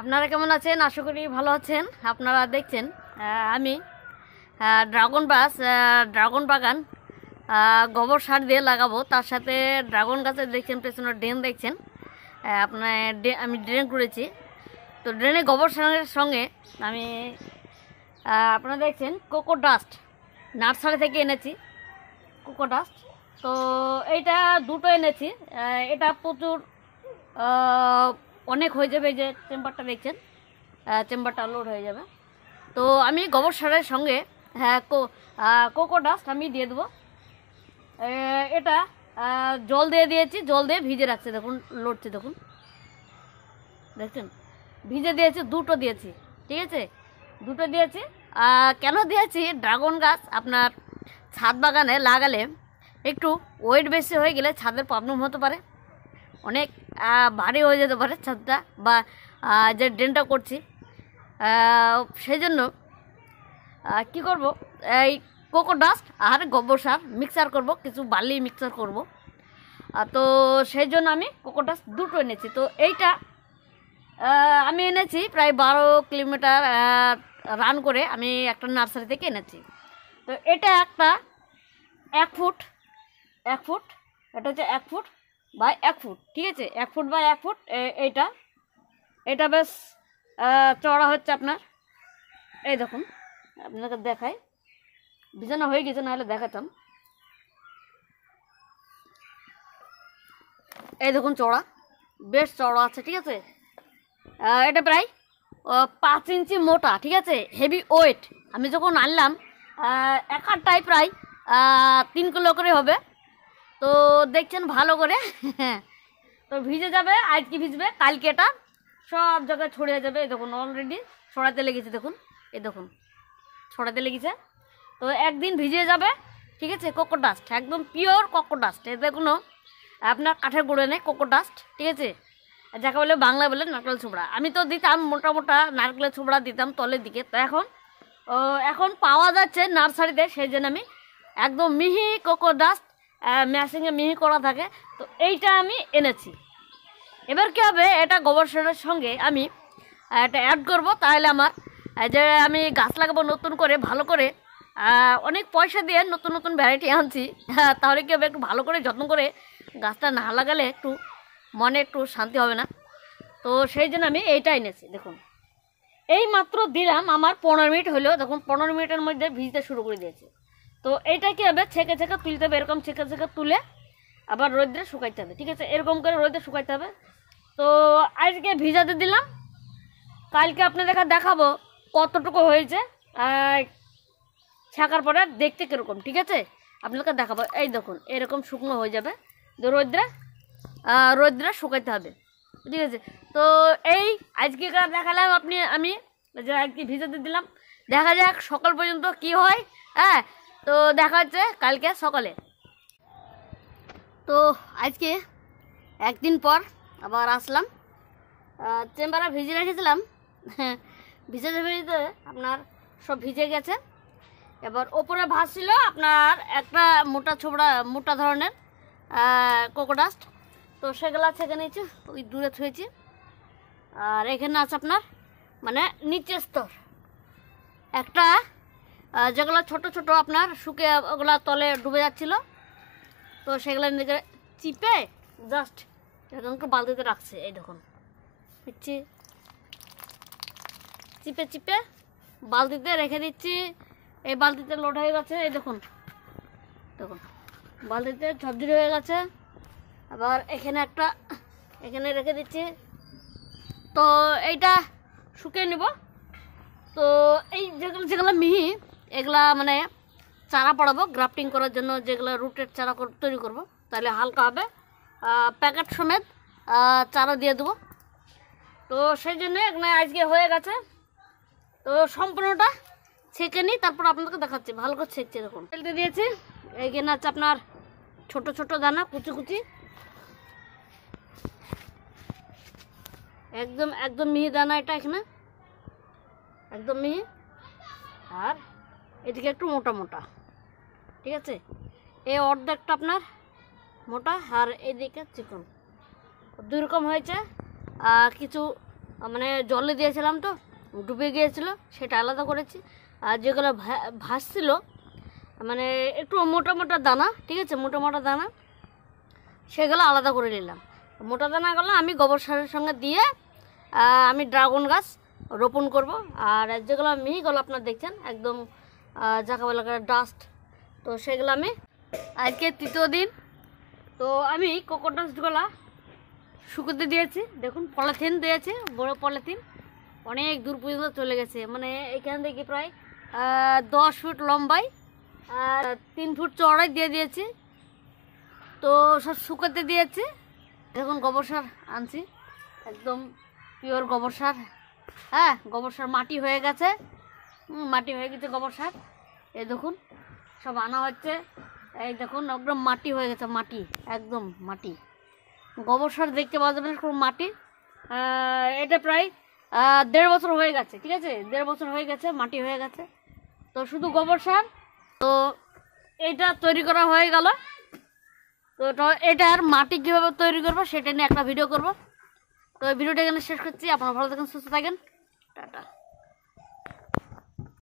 আপনারা কেমন আছেন? আশা করি ভালো আছেন। আপনারা দেখছেন আমি ড্রাগন বাগান গোবর সার দিয়ে লাগাবো। তার সাথে ড্রাগন গাছে দেখছেন পেছনে ড্রেন দেখছেন। আপনার আমি ড্রেন করেছি, তো ড্রেনে গোবর সারের সঙ্গে আমি আপনারা দেখছেন কোকো ডাস্ট নার্সারি থেকে এনেছি। কোকো ডাস্ট তো এইটা দুটো এনেছি। এটা প্রচুর অনেক হয়ে যাবে। এই যে চেম্বারটা দেখছেন, চেম্বারটা লোড হয়ে যাবে। তো আমি গোবর সারের সঙ্গে কোকো ডাস্ট আমি দিয়ে দেবো। এটা জল দিয়ে দিয়েছি, জল দিয়ে ভিজে রাখছে। দেখুন লড়ছে, দেখুন দেখছেন ভিজে দিয়েছি, দুটো দিয়েছি। ঠিক আছে, দুটো দিয়েছি। কেন দিয়েছি? ড্রাগন গাছ আপনার ছাদ বাগানে লাগালে একটু ওয়েট বেশি হয়ে গেলে ছাদের প্রবলেম হতে পারে, অনেক ভারী হয়ে যেতে পারে ছাদটা বা যে ড্রেনটা করছি। সেই জন্য কী করব, এই কোকো ডাস্ট আর গোবর সার মিক্সার করব, কিছু বালি মিক্সার করব। তো সেই জন্য আমি কোকো ডাস্ট দুটো এনেছি। তো এইটা আমি এনেছি প্রায় 12 কিলোমিটার রান করে আমি একটা নার্সারি থেকে এনেছি। তো এটা একটা 1 ফুট এটা হচ্ছে 1 ফুট বাই 1 ফুট। ঠিক আছে, 1 ফুট বাই 1 ফুট। এটা বেশ চড়া হচ্ছে আপনার। এই দেখুন, আপনাকে দেখাই, বিছানা হয়ে গেছে, নাহলে দেখাতাম। এই দেখুন চড়া, বেশ চড়া আছে। ঠিক আছে, এটা প্রায় 5 ইঞ্চি মোটা। ঠিক আছে, হেভি ওয়েট। আমি যখন আনলাম একটাই প্রায় 3 কিলো করে হবে। তো দেখছেন ভালো করে তো ভিজে যাবে, আজকে ভিজবে, কালকে এটা সব জায়গায় ছড়িয়ে যাবে। এই দেখুন অলরেডি ছড়াতে লেগেছে, দেখুন এই দেখুন ছড়াতে লেগেছে। তো একদিন ভিজে যাবে। ঠিক আছে, কোকো ডাস্ট একদম পিওর কোকো ডাস্ট। এতে কোনো আপনার কাঠের গুঁড়ো নেই, কোকো ডাস্ট। ঠিক আছে, যাকে বলে বাংলা বলে নারকেল ছুবড়া। আমি তো দিতাম মোটা মোটা নারকেলের ছুবড়া দিতাম তলের দিকে। তো এখন পাওয়া যাচ্ছে নার্সারিতে, সেই জন্য আমি একদম মিহি কোকো ডাস্ট মেশিনে মিহি করা থাকে। তো এইটা আমি এনেছি। এবার কী হবে, এটা গোবর সারের সঙ্গে আমি এটা অ্যাড করব। তাহলে আমার যে আমি গাছ লাগাবো নতুন করে, ভালো করে অনেক পয়সা দিয়ে নতুন নতুন ভ্যারাইটি আনছি। তাহলে কী হবে, একটু ভালো করে যত্ন করে গাছটা না লাগালে একটু মনে একটু শান্তি হবে না। তো সেই জন্য আমি এইটা এনেছি। দেখুন এই মাত্র দিলাম, আমার 15 মিনিট হলো। দেখুন 15 মিনিটের মধ্যে ভিজতে শুরু করে দিয়েছে। তো এইটা কী হবে, ছেঁকে তুলতে হবে। এরকম ছেঁকে তুলে আবার রোদ্রে শুকাইতে হবে। ঠিক আছে, এরকম করে রোদ্রে শুকাইতে হবে। তো আজকে ভিজাতে দিলাম, কালকে আপনাদের দেখাবো কতটুকু হয়েছে ছাকার পরে দেখতে কীরকম। ঠিক আছে, আপনাদেরকে দেখাবো। এই দেখুন এরকম শুকনো হয়ে যাবে, রোদ্রে শুকাইতে হবে। ঠিক আছে, তো এই আজকে দেখালাম আমি যে আজকে ভিজাতে দিলাম। দেখা যাক সকাল পর্যন্ত কি হয়। হ্যাঁ, তো দেখা হচ্ছে কালকে সকালে। তো আজকে একদিন পর আবার আসলাম। চেম্বারে ভিজে রেখেছিলাম, ভিজে আপনার সব ভিজে গেছে। এবার ওপরে ভাসছিল আপনার একটা মোটা ধরনের কোকো ডাস্ট। তো সেগুলো ছেঁকে নিয়েছি, ওই দূরে থুয়েছি। আর এখানে আছে আপনার মানে নিচের স্তর একটা, যেগুলো ছোট ছোট আপনার শুকিয়ে ওগুলো তলে ডুবে যাচ্ছিলো। তো সেগুলো নিজে চিপে জাস্ট এরকম বালতিতে রাখছে। এই দেখুন দিচ্ছি, চিপে বালতিতে রেখে দিচ্ছি। এই বালতিতে লোড হয়ে গেছে। এই দেখুন বালতিতে ঝরঝরি হয়ে গেছে। আবার এখানে রেখে দিচ্ছি। তো এইটা শুকিয়ে নিব। তো এই যেগুলো মিহি, এগুলা মানে চারা পড়াবো গ্রাফটিং করার জন্য, যেগুলো রুটের চারা তৈরি করব। তাহলে হালকা হবে, প্যাকেট সমেত চারা দিয়ে দেবো। তো সেই জন্য এখানে আজকে হয়ে গেছে। তো সম্পূর্ণটা ছেঁকে নিই, তারপর আপনাদেরকে দেখাচ্ছি। ভালো করে ছেঁকছি, দেখুন ফেলতে দিয়েছি। এইখানে আছে আপনার ছোট ছোট দানা, কুচি একদম মিহি দানা। এটা এখানে একদম মিহি, আর এদিকে একটু মোটা। ঠিক আছে, এই অর্ধেকটা আপনার মোটা আর এদিকে চিকন, দুই রকম হয়েছে। কিছু মানে জলে দিয়েছিলাম তো ডুবে গিয়েছিল, সেটা আলাদা করেছি। আর যেগুলো ভাসছিল মানে একটু মোটা মোটা দানা, ঠিক আছে, মোটা মোটা দানা, সেগুলো আলাদা করে নিলাম। মোটা দানাগুলো আমি গোবর সারের সঙ্গে দিয়ে আমি ড্রাগন গাছ রোপণ করব। আর যেগুলো মিহিগুলো আপনারা দেখছেন একদম যাকে বলা ডাস্ট, তো সেগুলো আমি আজকে 3য় দিন। তো আমি কোকো ডাস্টগুলো শুকোতে দিয়েছি। দেখুন পলিথিন দিয়েছি, বড় পলিথিন, অনেক দূর পর্যন্ত চলে গেছে। মানে এখান থেকে প্রায় 10 ফুট লম্বায় 3 ফুট চড়াই দিয়ে দিয়েছি। তো সব শুকোতে দিয়েছি। দেখুন গোবর সার আনছি, একদম পিওর গোবর সার। হ্যাঁ, গোবর সার মাটি হয়ে গেছে, মাটি হয়ে গেছে গোবর সার। এই দেখুন সব আনা হচ্ছে, এই দেখুন একদম মাটি হয়ে গেছে, মাটি একদম মাটি। গোবর সার দেখতে পাওয়া যাবে না, মাটি। এটা প্রায় 1.5 বছর হয়ে গেছে, ঠিক আছে, 1.5 বছর হয়ে গেছে, মাটি হয়ে গেছে। তো শুধু গোবর সার। তো এটা তৈরি করা হয়ে গেল। তো এটার মাটি কীভাবে তৈরি করবো সেটা নিয়ে একটা ভিডিও করব। তো এই ভিডিওটা এখানে শেষ করছি। আপনারা ভালো থাকেন, সুস্থ থাকেন, টাটা।